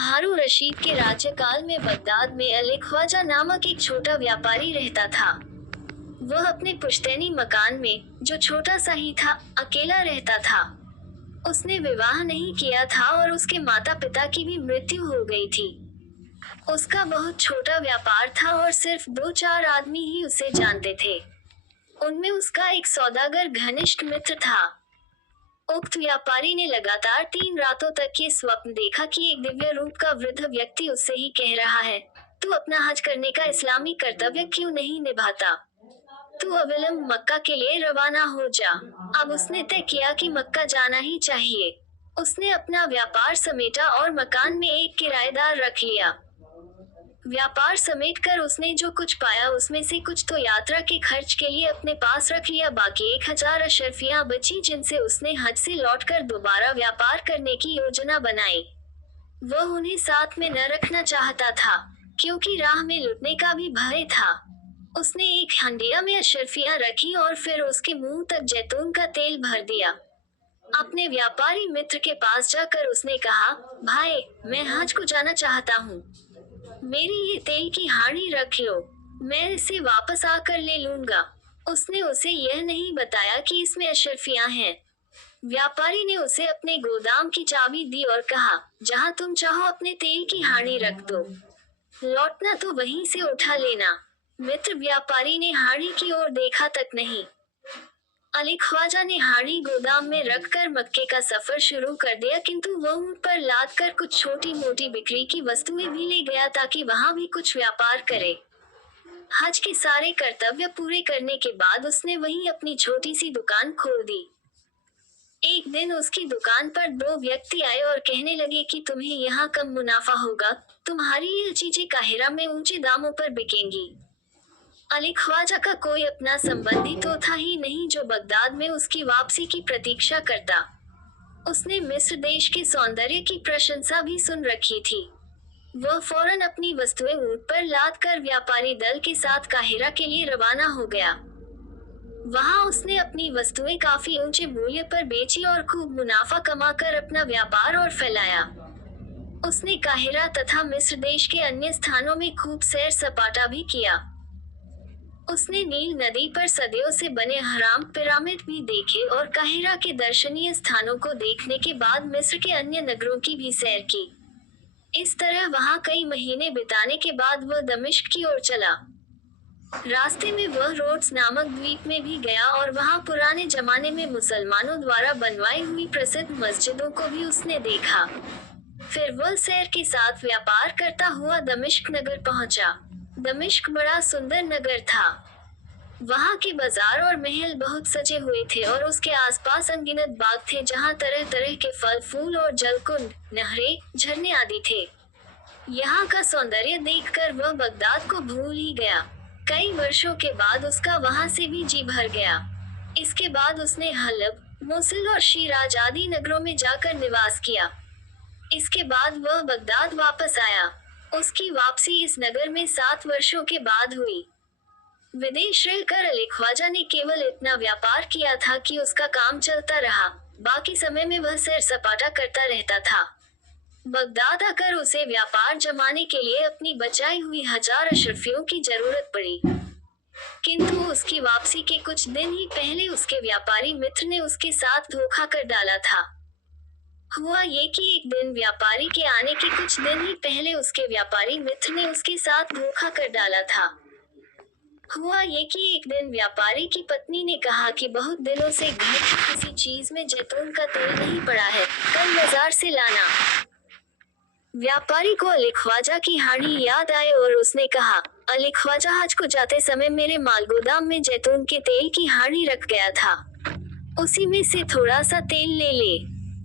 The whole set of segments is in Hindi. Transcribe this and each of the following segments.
हारून रशीद के राज्यकाल में बगदाद में अली ख्वाजा नामक एक छोटा व्यापारी रहता था। वह अपने पुश्तैनी मकान में, जो छोटा सा ही था, अकेला रहता था। उसने विवाह नहीं किया था और उसके माता पिता की भी मृत्यु हो गई थी। उसका बहुत छोटा व्यापार था और सिर्फ 2-4 आदमी ही उसे जानते थे। उनमें उसका एक सौदागर घनिष्ठ मित्र था। उक्त व्यापारी ने लगातार 3 रातों तक ये स्वप्न देखा कि एक दिव्य रूप का वृद्ध व्यक्ति उससे ही कह रहा है, तू अपना हज करने का इस्लामी कर्तव्य क्यों नहीं निभाता? तू अविलंब मक्का के लिए रवाना हो जा। अब उसने तय किया कि मक्का जाना ही चाहिए। उसने अपना व्यापार समेटा और मकान में एक किराएदार रख लिया। व्यापार समेटकर उसने जो कुछ पाया उसमें से कुछ तो यात्रा के खर्च के लिए अपने पास रख लिया। बाकी 1000 अशरफियां बची जिनसे उसने हज से लौटकर दोबारा व्यापार करने की योजना बनाई। वह उन्हें साथ में न रखना चाहता था, क्योंकि राह में लुटने का भी भय था। उसने एक हंडिया में अशरफियां रखी और फिर उसके मुंह तक जैतून का तेल भर दिया। अपने व्यापारी मित्र के पास जाकर उसने कहा, भाई, मैं हज को जाना चाहता हूँ। मेरी ये तेल की हांडी रख लो, मैं इसे वापस आकर ले लूंगा। उसने उसे यह नहीं बताया कि इसमें अशरफियां हैं। व्यापारी ने उसे अपने गोदाम की चाबी दी और कहा, जहां तुम चाहो अपने तेल की हांडी रख दो, लौटना तो वहीं से उठा लेना। मित्र व्यापारी ने हांडी की ओर देखा तक नहीं। अली ख्वाजा ने हांडी गोदाम में रखकर मक्के का सफर शुरू कर दिया, किंतु वह ऊंट पर लाद कर कुछ छोटी मोटी बिक्री की वस्तुएं भी ले गया ताकि वहां भी कुछ व्यापार करे। हज के सारे कर्तव्य पूरे करने के बाद उसने वहीं अपनी छोटी सी दुकान खोल दी। एक दिन उसकी दुकान पर 2 व्यक्ति आए और कहने लगे कि तुम्हें यहाँ कम मुनाफा होगा, तुम्हारी ये चीजें काहिरा में ऊंचे दामों पर बिकेंगी। अली ख्वाजा का कोई अपना संबंधी तो था ही नहीं जो बगदाद में उसकी वापसी की प्रतीक्षा करता। उसने मिस्र देश के सौंदर्य की प्रशंसा भी सुन रखी थी। वह फौरन अपनी वस्तुएं ऊंट पर लाद कर व्यापारी दल के साथ काहिरा के लिए रवाना हो गया। वहां उसने अपनी वस्तुएं काफी ऊंचे मूल्य पर बेची और खूब मुनाफा कमाकर अपना व्यापार और फैलाया। उसने काहिरा तथा मिस्र देश के अन्य स्थानों में खूब सैर सपाटा भी किया। उसने नील नदी पर सदियों से बने हराम पिरामिड भी देखे और काहिरा के दर्शनीय स्थानों को देखने के बाद मिस्र के अन्य नगरों की भी सैर की। इस तरह वहां कई महीने बिताने के बाद वह दमिश्क की ओर चला। रास्ते में वह रोड्स नामक द्वीप में भी गया और वहां पुराने जमाने में मुसलमानों द्वारा बनवाई हुई प्रसिद्ध मस्जिदों को भी उसने देखा। फिर वह सैर के साथ व्यापार करता हुआ दमिश्क नगर पहुंचा। दमिश्क बड़ा सुंदर नगर था। वहां के बाजार और महल बहुत सजे हुए थे और उसके आसपास अनगिनत बाग थे जहां तरह तरह के फल फूल और जलकुंड, नहरें, झरने आदि थे। यहाँ का सौंदर्य देखकर वह बगदाद को भूल ही गया। कई वर्षों के बाद उसका वहां से भी जी भर गया। इसके बाद उसने हलब, मोसुल और शिराज आदि नगरों में जाकर निवास किया। इसके बाद वह बगदाद वापस आया। उसकी वापसी इस नगर में 7 वर्षों के बाद हुई। विदेश रहकर अली ख्वाजा ने केवल इतना व्यापार किया था कि उसका काम चलता रहा। बाकी समय में वह सैर सपाटा करता रहता था। बगदाद आकर उसे व्यापार जमाने के लिए अपनी बचाई हुई 1000 अशरफियों की जरूरत पड़ी। किंतु उसकी वापसी के कुछ दिन ही पहले उसके व्यापारी मित्र ने उसके साथ धोखा कर डाला था। हुआ ये कि एक दिन व्यापारी के आने के कुछ दिन ही पहले उसके व्यापारी मित्र ने उसके साथ धोखा कर डाला था। हुआ ये कि एक दिन व्यापारी की पत्नी ने कहा कि बहुत दिनों से घर की किसी चीज में जैतून का तेल नहीं पड़ा है, कल बाजार से लाना। व्यापारी को अली ख्वाजा की हांडी याद आए और उसने कहा, अली ख्वाजा, हज को जाते समय मेरे माल गोदाम में जैतून के तेल की हांडी रख गया था, उसी में से थोड़ा सा तेल ले ले।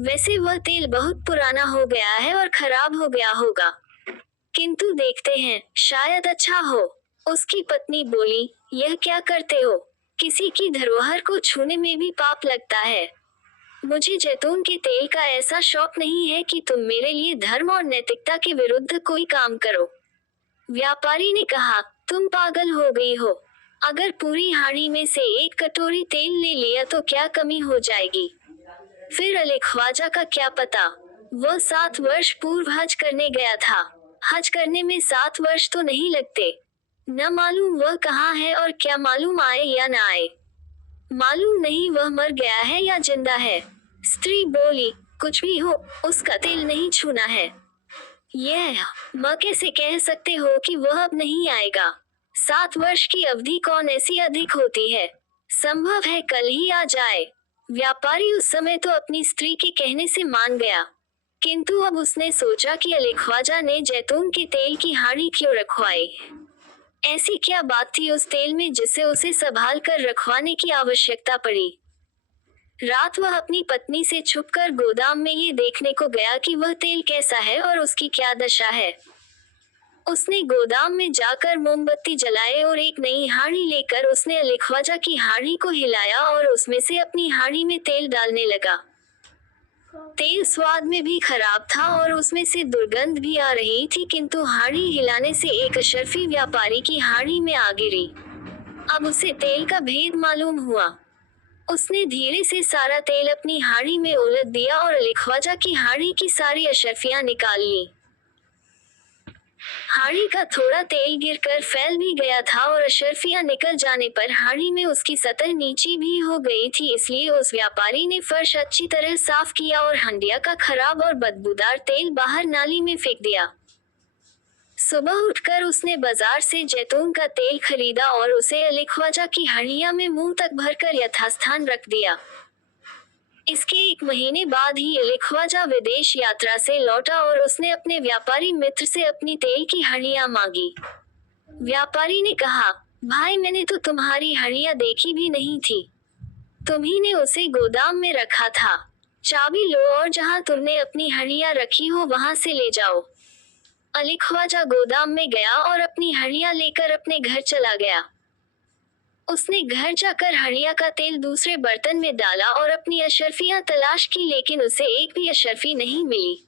वैसे वह तेल बहुत पुराना हो गया है और खराब हो गया होगा, किंतु देखते हैं, शायद अच्छा हो। उसकी पत्नी बोली, यह क्या करते हो? किसी की धरोहर को छूने में भी पाप लगता है। मुझे जैतून के तेल का ऐसा शौक नहीं है कि तुम मेरे लिए धर्म और नैतिकता के विरुद्ध कोई काम करो। व्यापारी ने कहा, तुम पागल हो गई हो। अगर पूरी हांडी में से 1 कटोरी तेल ले लिया तो क्या कमी हो जाएगी? फिर अली ख्वाजा का क्या पता। वह 7 वर्ष पूर्व हज करने गया था। हज करने में 7 वर्ष तो नहीं लगते। न मालूम वह कहाँ है और क्या मालूम आए या न आए। मालूम नहीं वह मर गया है या जिंदा है। स्त्री बोली, कुछ भी हो, उसका तेल नहीं छूना है। यह माँ कैसे कह सकते हो कि वह अब नहीं आएगा। 7 वर्ष की अवधि कौन ऐसी अधिक होती है। संभव है कल ही आ जाए। व्यापारी उस समय तो अपनी स्त्री के कहने से मान गया, किंतु अब उसने सोचा कि अली ख्वाजा ने जैतून के तेल की हाड़ी क्यों रखवाई। ऐसी क्या बात थी उस तेल में जिसे उसे संभाल कर रखवाने की आवश्यकता पड़ी। रात वह अपनी पत्नी से छुपकर गोदाम में ये देखने को गया कि वह तेल कैसा है और उसकी क्या दशा है। उसने गोदाम में जाकर मोमबत्ती जलाए और एक नई हाड़ी लेकर उसने अली ख्वाजा की हाड़ी को हिलाया और उसमें से अपनी हाड़ी में तेल डालने लगा। तेल स्वाद में भी खराब था और उसमें से दुर्गंध भी आ रही थी, किंतु हाड़ी हिलाने से एक अशरफी व्यापारी की हाड़ी में आ गिरी। अब उसे तेल का भेद मालूम हुआ। उसने धीरे से सारा तेल अपनी हाड़ी में उलट दिया और अली ख्वाजा की हाड़ी की सारी अशरफियां निकाल ली। हाड़ी का थोड़ा तेल गिरकर फैल भी गया था और अशरफियां निकल जाने पर हाड़ी में उसकी सतह नीची भी हो गई थी। इसलिए उस व्यापारी ने फर्श अच्छी तरह साफ किया और हंडिया का खराब और बदबूदार तेल बाहर नाली में फेंक दिया। सुबह उठकर उसने बाजार से जैतून का तेल खरीदा और उसे अली ख्वाजा की हंडिया में मुंह तक भरकर यथास्थान रख दिया। इसके 1 महीने बाद ही अली ख्वाजा विदेश यात्रा से लौटा और उसने अपने व्यापारी मित्र से अपनी तेल की हंडिया मांगी। व्यापारी ने कहा, भाई मैंने तो तुम्हारी हंडिया देखी भी नहीं थी। तुम्ही ने उसे गोदाम में रखा था। चाबी लो और जहां तुमने अपनी हंडिया रखी हो वहां से ले जाओ। अली ख्वाजा गोदाम में गया और अपनी हंडिया लेकर अपने घर चला गया। उसने घर जाकर हंडिया का तेल दूसरे बर्तन में डाला और अपनी अशरफियां तलाश की, लेकिन उसे एक भी अशरफी नहीं मिली।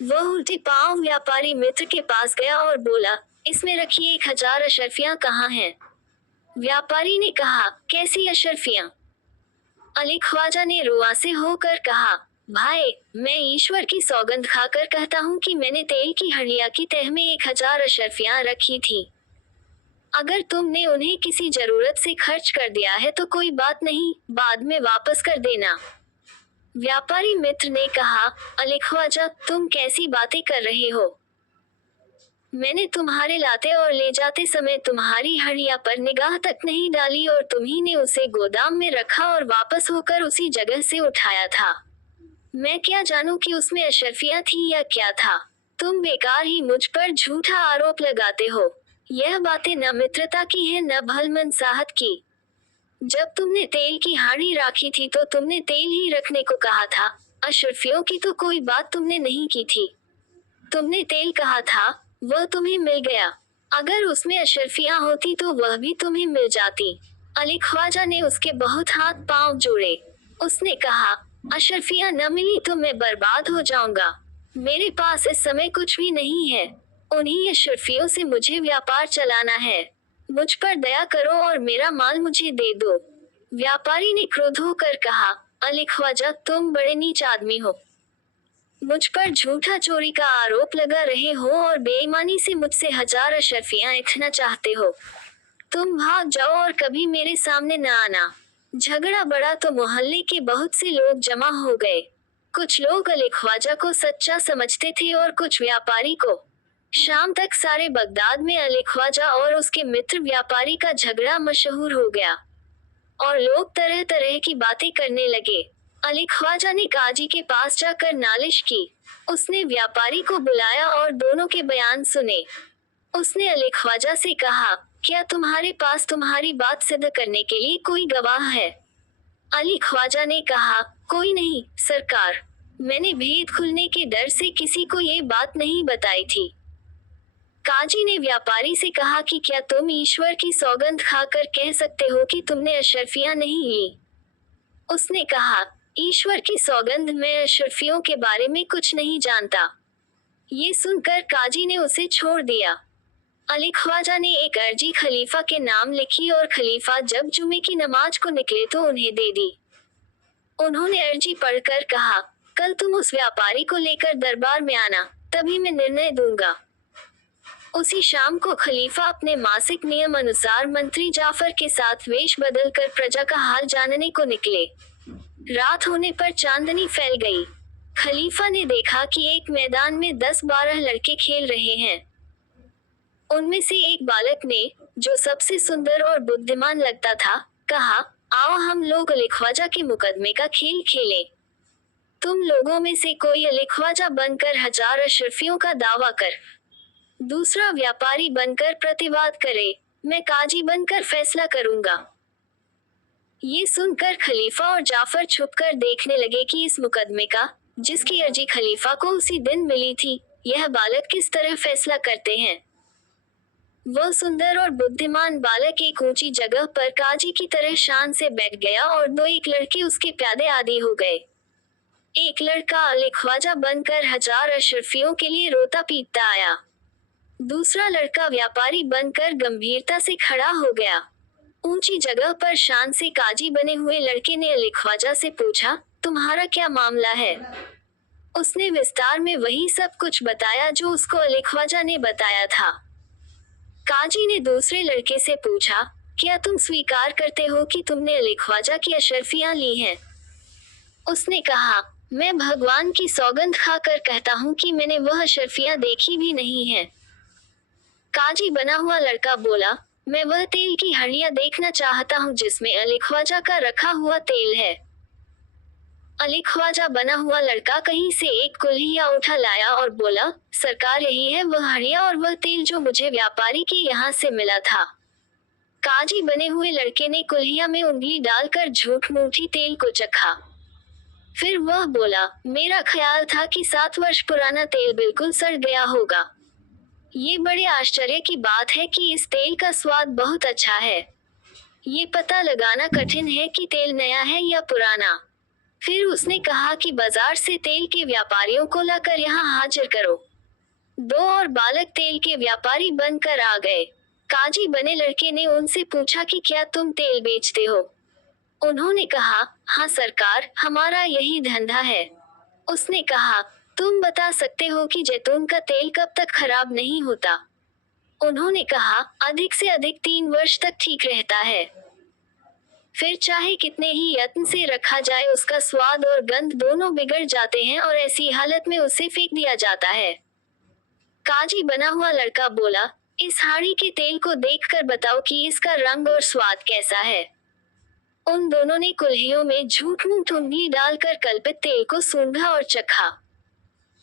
वह उल्टे पांव व्यापारी मित्र के पास गया और बोला, इसमें रखी 1000 अशरफियां कहाँ हैं? व्यापारी ने कहा, कैसी अशरफियां? अली ख्वाजा ने रुआसे होकर कहा, भाई मैं ईश्वर की सौगंध खाकर कहता हूँ कि मैंने तेल की हंडिया की तह में 1000 अशरफियां रखी थी। अगर तुमने उन्हें किसी जरूरत से खर्च कर दिया है तो कोई बात नहीं, बाद में वापस कर देना। व्यापारी मित्र ने कहा, अली ख्वाजा तुम कैसी बातें कर रहे हो? मैंने तुम्हारे लाते और ले जाते समय तुम्हारी हंडिया पर निगाह तक नहीं डाली और तुम्ही ने उसे गोदाम में रखा और वापस होकर उसी जगह से उठाया था। मैं क्या जानूं कि उसमें अशरफियां थी या क्या था। तुम बेकार ही मुझ पर झूठा आरोप लगाते हो। यह बातें न मित्रता की हैं न भलमनसाहत की। जब तुमने तेल की हाड़ी राखी थी तो तुमने तेल ही रखने को कहा था। अशरफियों की तो कोई बात तुमने नहीं की थी। तुमने तेल कहा था, वह तुम्हें मिल गया। अगर उसमें अशरफियां होती तो वह भी तुम्हें मिल जाती। अली ख्वाजा ने उसके बहुत हाथ पांव जोड़े। उसने कहा, अशरफियां न मिली तो मैं बर्बाद हो जाऊंगा। मेरे पास इस समय कुछ भी नहीं है। उन्हीं अशरफियों से मुझे व्यापार चलाना है। मुझ पर दया करो और मेरा माल मुझे दे दो। व्यापारी ने क्रोध होकर कहा, अली ख्वाजा तुम बड़े नीच आदमी हो। मुझ पर झूठा चोरी का आरोप लगा रहे हो और बेईमानी से मुझसे 1000 अशरफियां ऐंठना चाहते हो। तुम भाग जाओ और कभी मेरे सामने न आना। झगड़ा बढ़ा तो मोहल्ले के बहुत से लोग जमा हो गए। कुछ लोग अली ख्वाजा को सच्चा समझते थे और कुछ व्यापारी को। शाम तक सारे बगदाद में अली ख्वाजा और उसके मित्र व्यापारी का झगड़ा मशहूर हो गया और लोग तरह तरह की बातें करने लगे। अली ख्वाजा ने काजी के पास जाकर नालिश की। उसने व्यापारी को बुलाया और दोनों के बयान सुने। उसने अली ख्वाजा से कहा, क्या तुम्हारे पास तुम्हारी बात सिद्ध करने के लिए कोई गवाह है? अली ख्वाजा ने कहा, कोई नहीं सरकार। मैंने भेद खुलने के डर से किसी को ये बात नहीं बताई थी। काजी ने व्यापारी से कहा कि क्या तुम ईश्वर की सौगंध खाकर कह सकते हो कि तुमने अशरफियां नहीं ली? उसने कहा, ईश्वर की सौगंध मैं अशरफियों के बारे में कुछ नहीं जानता। ये सुनकर काजी ने उसे छोड़ दिया। अली ख्वाजा ने एक अर्जी खलीफा के नाम लिखी और खलीफा जब जुमे की नमाज को निकले तो उन्हें दे दी। उन्होंने अर्जी पढ़कर कहा, कल तुम उस व्यापारी को लेकर दरबार में आना, तभी मैं निर्णय दूंगा। उसी शाम को खलीफा अपने मासिक नियम अनुसार मंत्री जाफर के साथ वेश बदलकर प्रजा का हाल जानने को निकले। रात होने पर चांदनी फैल गई। खलीफा ने देखा कि एक मैदान में 10-12 लड़के खेल रहे हैं। उनमें से एक बालक ने, जो सबसे सुंदर और बुद्धिमान लगता था, कहा, आओ हम लोग अली ख्वाजा के मुकदमे का खेल खेलें। तुम लोगों में से कोई अली ख्वाजा बनकर 1000 अशरफियों का दावा कर, दूसरा व्यापारी बनकर प्रतिवाद करे, मैं काजी बनकर फैसला करूंगा। ये सुनकर खलीफा और जाफर छुपकर देखने लगे कि इस मुकदमे का, जिसकी अर्जी खलीफा को उसी दिन मिली थी, यह बालक किस तरह फैसला करते हैं। वह सुंदर और बुद्धिमान बालक एक ऊंची जगह पर काजी की तरह शान से बैठ गया और एक लड़के उसके प्यादे आदी हो गए। एक लड़का अली ख्वाजा बनकर 1000 अशरफियों के लिए रोता पीटता आया। दूसरा लड़का व्यापारी बनकर गंभीरता से खड़ा हो गया। ऊंची जगह पर शान से काजी बने हुए लड़के ने अली ख्वाजा से पूछा, तुम्हारा क्या मामला है। उसने विस्तार में वही सब कुछ बताया जो उसको अली ख्वाजा ने बताया था। काजी ने दूसरे लड़के से पूछा, क्या तुम स्वीकार करते हो कि तुमने अली ख्वाजा की अशरफियां ली हैं। उसने कहा, मैं भगवान की सौगंध खाकर कहता हूँ कि मैंने वह अशरफियां देखी भी नहीं हैं। काजी बना हुआ लड़का बोला, मैं वह तेल की हड़ियां देखना चाहता हूँ जिसमें अली ख्वाजा का रखा हुआ तेल है। अली ख्वाजा बना हुआ लड़का कहीं से एक कुल्हिया उठा लाया और बोला, सरकार यही है वह हड़िया और वह तेल जो मुझे व्यापारी के यहाँ से मिला था। काजी बने हुए लड़के ने कुल्हिया में उंगली डालकर झूठ मूठी तेल को चखा। फिर वह बोला, मेरा ख्याल था कि 7 वर्ष पुराना तेल बिल्कुल सड़ गया होगा। ये बड़े आश्चर्य की बात है कि इस तेल का स्वाद बहुत अच्छा है। ये पता लगाना कठिन है कि तेल नया है या पुराना। फिर उसने कहा कि बाजार से तेल के व्यापारियों को लाकर यहाँ हाजिर करो। 2 और बालक तेल के व्यापारी बनकर आ गए। काजी बने लड़के ने उनसे पूछा कि क्या तुम तेल बेचते हो। उन्होंने कहा, हाँ सरकार, हमारा यही धंधा है। उसने कहा, तुम बता सकते हो कि जैतून का तेल कब तक खराब नहीं होता। उन्होंने कहा, अधिक से अधिक 3 वर्ष तक ठीक रहता है। फिर चाहे कितने ही यत्न से रखा जाए उसका स्वाद और गंध दोनों बिगड़ जाते हैं और ऐसी हालत में उसे फेंक दिया जाता है। काजी बना हुआ लड़का बोला, इस हाड़ी के तेल को देखकर बताओ कि इसका रंग और स्वाद कैसा है। उन दोनों ने कुल्हियों में झूठ मूठ उंगली डालकर कल्पित तेल को सूंघा और चखा।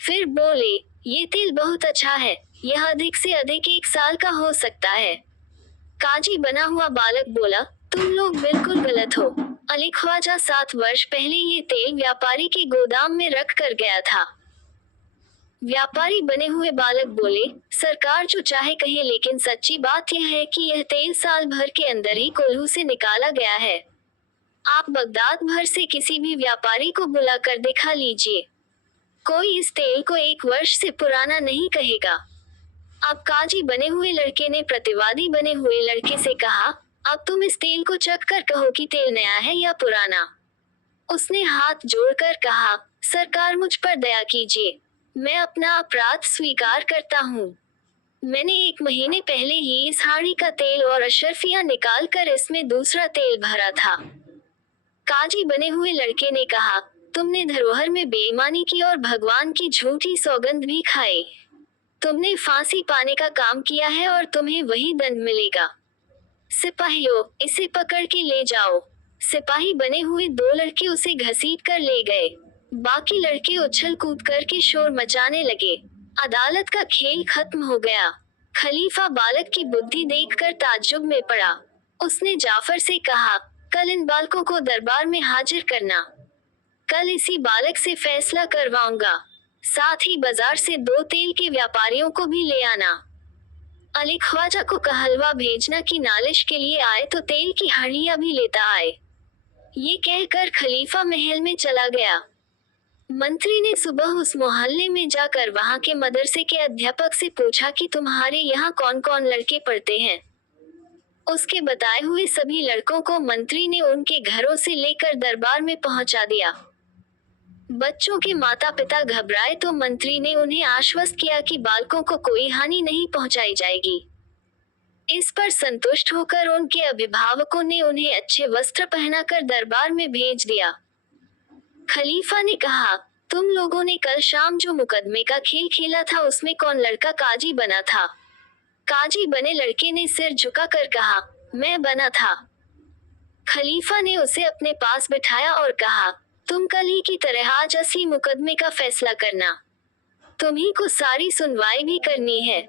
फिर बोले, ये तेल बहुत अच्छा है, यह अधिक से अधिक 1 साल का हो सकता है। काजी बना हुआ बालक बोला, तुम लोग बिल्कुल गलत हो। अली ख्वाजा 7 वर्ष पहले ये तेल व्यापारी के गोदाम में रख कर गया था। व्यापारी बने हुए बालक बोले, सरकार जो चाहे कहे लेकिन सच्ची बात यह है कि यह तेल साल भर के अंदर ही कोल्हू से निकाला गया है। आप बगदाद भर से किसी भी व्यापारी को बुलाकर दिखा लीजिए, कोई इस तेल को 1 वर्ष से पुराना नहीं कहेगा। अब काजी बने हुए लड़के ने प्रतिवादी बने हुए लड़के से कहा, अब तुम इस तेल को चख कर कहो कि तेल नया है या पुराना। उसने हाथ जोड़कर कहा, सरकार मुझ पर दया कीजिए, मैं अपना अपराध स्वीकार करता हूँ। मैंने 1 महीने पहले ही इस हाड़ी का तेल और अशरफियां निकाल कर इसमें दूसरा तेल भरा था। काजी बने हुए लड़के ने कहा, तुमने धरोहर में बेईमानी की और भगवान की झूठी सौगंध भी खाई। तुमने फांसी पाने का काम किया है और तुम्हें वही दंड मिलेगा। सिपाहियों, इसे पकड़ के ले जाओ। सिपाही बने हुए 2 लड़के उसे घसीट कर ले गए। बाकी लड़के उछल कूद कर के शोर मचाने लगे। अदालत का खेल खत्म हो गया। खलीफा बालक की बुद्धि देखकर ताज्जुब में पड़ा। उसने जाफर से कहा, कल इन बालकों को दरबार में हाजिर करना। कल इसी बालक से फैसला करवाऊंगा। साथ ही बाजार से 2 तेल के व्यापारियों को भी ले आना। अली ख्वाजा को कहलवा भेजना कि नालिश के लिए आए तो तेल की हड़ियां भी लेता आए। ये कहकर खलीफा महल में चला गया। मंत्री ने सुबह उस मोहल्ले में जाकर वहां के मदरसे के अध्यापक से पूछा कि तुम्हारे यहाँ कौन कौन लड़के पढ़ते हैं। उसके बताए हुए सभी लड़कों को मंत्री ने उनके घरों से लेकर दरबार में पहुंचा दिया। बच्चों के माता पिता घबराए तो मंत्री ने उन्हें आश्वस्त किया कि बालकों को कोई हानि नहीं पहुंचाई जाएगी। इस पर संतुष्ट होकर उनके अभिभावकों ने उन्हें अच्छे वस्त्र पहनाकर दरबार में भेज दिया। खलीफा ने कहा, तुम लोगों ने कल शाम जो मुकदमे का खेल खेला था उसमें कौन लड़का काजी बना था? काजी बने लड़के ने सिर झुकाकर कहा, मैं बना था। खलीफा ने उसे अपने पास बिठाया और कहा, तुम कल ही की तरह आज असली मुकदमे का फैसला करना। तुम्ही को सारी सुनवाई भी करनी है।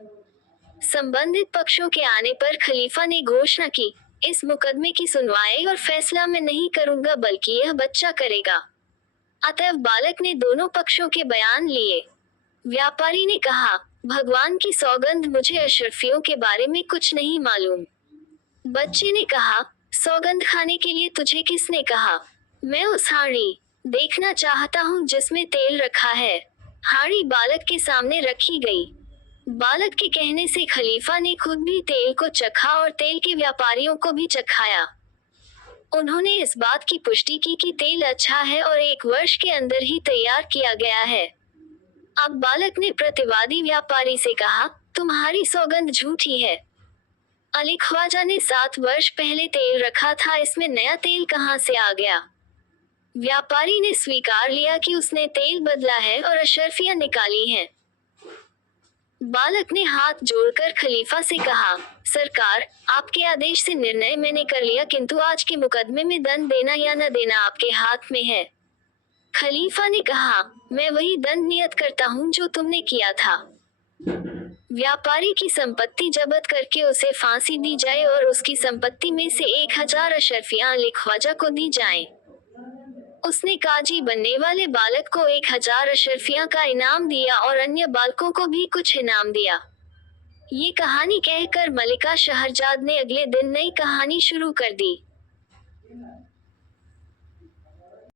संबंधित पक्षों के आने पर खलीफा ने घोषणा की, इस मुकदमे की सुनवाई और फैसला मैं नहीं करूंगा बल्कि यह बच्चा करेगा। अतएव बालक ने दोनों पक्षों के बयान लिए। व्यापारी ने कहा, भगवान की सौगंध मुझे अशरफियों के बारे में कुछ नहीं मालूम। बच्चे ने कहा, सौगंध खाने के लिए तुझे किसने कहा? मैं उस हाड़ी देखना चाहता हूँ जिसमें तेल रखा है। हाड़ी बालक के सामने रखी गई। बालक के कहने से खलीफा ने खुद भी तेल को चखा और तेल के व्यापारियों को भी चखाया। उन्होंने इस बात की पुष्टि की कि तेल अच्छा है और 1 वर्ष के अंदर ही तैयार किया गया है। अब बालक ने प्रतिवादी व्यापारी से कहा, तुम्हारी सौगंध झूठी है। अली ख्वाजा ने 7 वर्ष पहले तेल रखा था, इसमें नया तेल कहाँ से आ गया? व्यापारी ने स्वीकार लिया कि उसने तेल बदला है और अशर्फियां निकाली हैं। बालक ने हाथ जोड़कर खलीफा से कहा, सरकार, आपके आदेश से निर्णय मैंने कर लिया, किंतु आज के मुकदमे में दंड देना या न देना आपके हाथ में है। खलीफा ने कहा, मैं वही दंड नियत करता हूँ जो तुमने किया था। व्यापारी की संपत्ति जब्त करके उसे फांसी दी जाए और उसकी संपत्ति में से 1000 अशर्फियां अली ख्वाजा को दी जाएं। उसने काजी बनने वाले बालक को 1000 अशर्फियां का इनाम दिया और अन्य बालकों को भी कुछ इनाम दिया। ये कहानी कहकर मलिका शहरजाद ने अगले दिन नई कहानी शुरू कर दी।